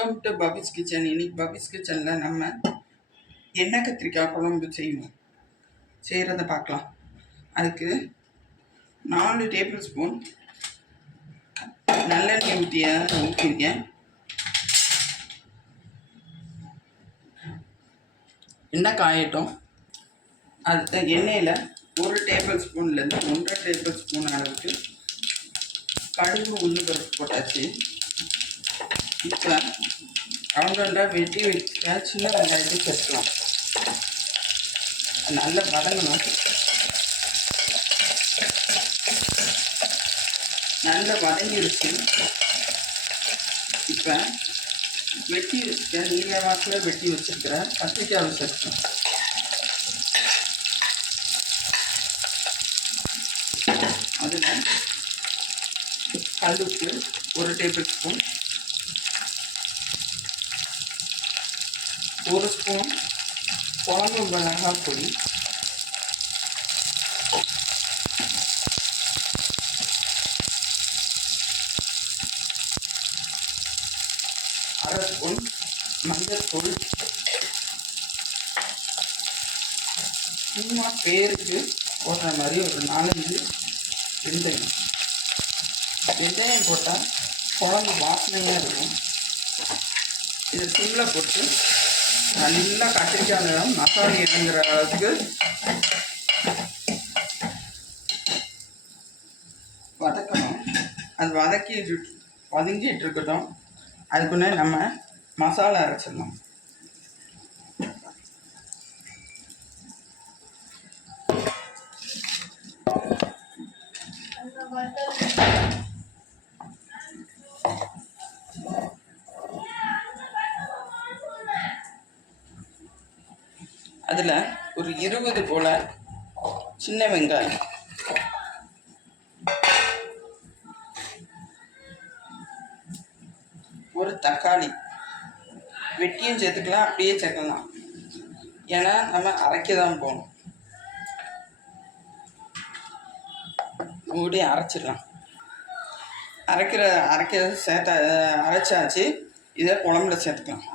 Welcome to பபிஸ் kitchen. இன்னைக்கு பபிஸ் கிச்சனில் நம்ம எண்ணெய் கத்திரிக்காய் குழம்பு செய்கிறத பார்க்கலாம். அதுக்கு 4 டேபிள் ஸ்பூன் நல்லெண்ணெய் ஊற்றிருக்கேன். எண்ணெய் காயட்டும். அது எண்ணெயில் 1 டேபிள் ஸ்பூன்லேருந்து 1.5 டேபிள் ஸ்பூன் அளவுக்கு கடுகு உளுந்து பருப்பு போட்டாச்சு. இப்போ ரவுண்டா வெட்டி வச்சா சின்ன வெங்காயத்தை சேர்க்கலாம். நல்லா வதங்கணும். நல்லா வதங்கிடுச்சு. இப்போ வெட்டி வச்சுக்க நீல வாக்கில் வெட்டி வச்சுருக்கிற கத்திரிக்காயை சேர்க்கலாம். அதில் கல்லுப்பு 1 டேபிள் ஸ்பூன், 1 ஸ்பூன் குழம்பு மிளகாய் பொடி, 1/2 ஸ்பூன் மஞ்சள் தூள், சும்மா பேருக்கு போடுற மாதிரி ஒரு 4-5 வெந்தயம். வெந்தயம் போட்டால் குழம்பு வாசனையாக இருக்கும். இதை சிம்மில் போட்டு நல்லா கத்திரிக்காய் மசாலா இறங்குற அளவுக்கு வதக்கணும். அது வதங்கிட்டு இருக்கட்டும். அதுக்குன்னே நம்ம மசாலா அரைச்சிடலாம். அதில் ஒரு 20 போல் சின்ன வெங்காயம், ஒரு தக்காளி வெட்டியும் சேர்த்துக்கலாம், அப்படியே சேர்க்கலாம். ஏன்னா நம்ம அரைக்க தான் போகணும். மூடி அரைச்சிடலாம். அரைச்சாச்சு. இதை குழம்புல சேர்த்துக்கலாம்.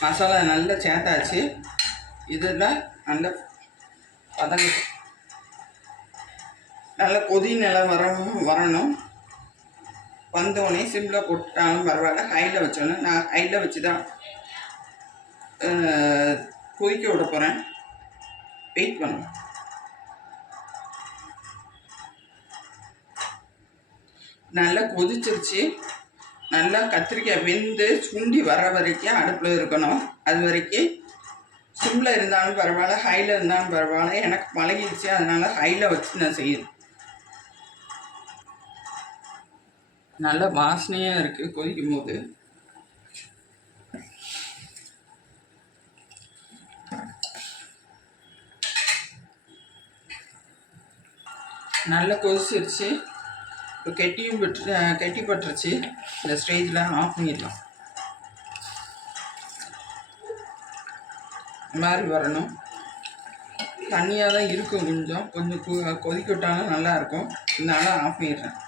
மசாலா நல்லா சேர்த்தாச்சு. இதில் நல்லா நல்லா கொதி நிலம் வரணும். வந்தோடனே சிம்மில் போட்டாலும் பரவாயில்ல, ஹையில் வச்சோன்னே நான் ஹையில் வச்சு தான் கொதிக்க விட போகிறேன். வெயிட் பண்ணுவேன். நல்லா கொதிச்சிருச்சு. நல்லா கத்திரிக்காய் வெந்து சுண்டி வர வரைக்கும் அடுப்பில் இருக்கணும். அது வரைக்கும் சிம்மில் இருந்தாலும் பரவாயில்ல, ஹையில் இருந்தாலும் பரவாயில்ல. எனக்கு பழகிடுச்சு, அதனால் ஹையில் வச்சு நான் செய்யணும். நல்ல வாசனையாக இருக்குது கொதிக்கும் போது. நல்லா கொதிச்சிருச்சு. இப்போ கெட்டி பட்டுருச்சு. இந்த ஸ்டேஜில் ஆஃப் பண்ணிடலாம். இந்த மாதிரி வரணும். தண்ணியாக தான் இருக்கும். கொஞ்சம் கொதிக்க விட்டாலும் நல்லாயிருக்கும். இதனால ஆஃப் பண்ணிடுறேன்.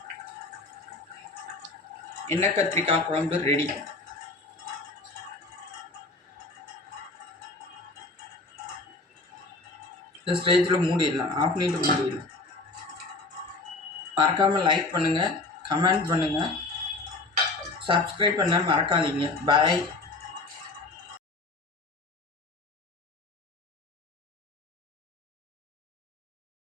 எண்ணெய் கத்திரிக்காய் குழம்பு ரெடி. இந்த ஸ்டேஜில் மூடிடலாம். ஆஃப் பண்ணிட்டு மூடிடலாம். மறக்காமல் லைக் பண்ணுங்கள், கமெண்ட் பண்ணுங்கள், சப்ஸ்கிரைப் பண்ண மறக்காதீங்க. பாய்.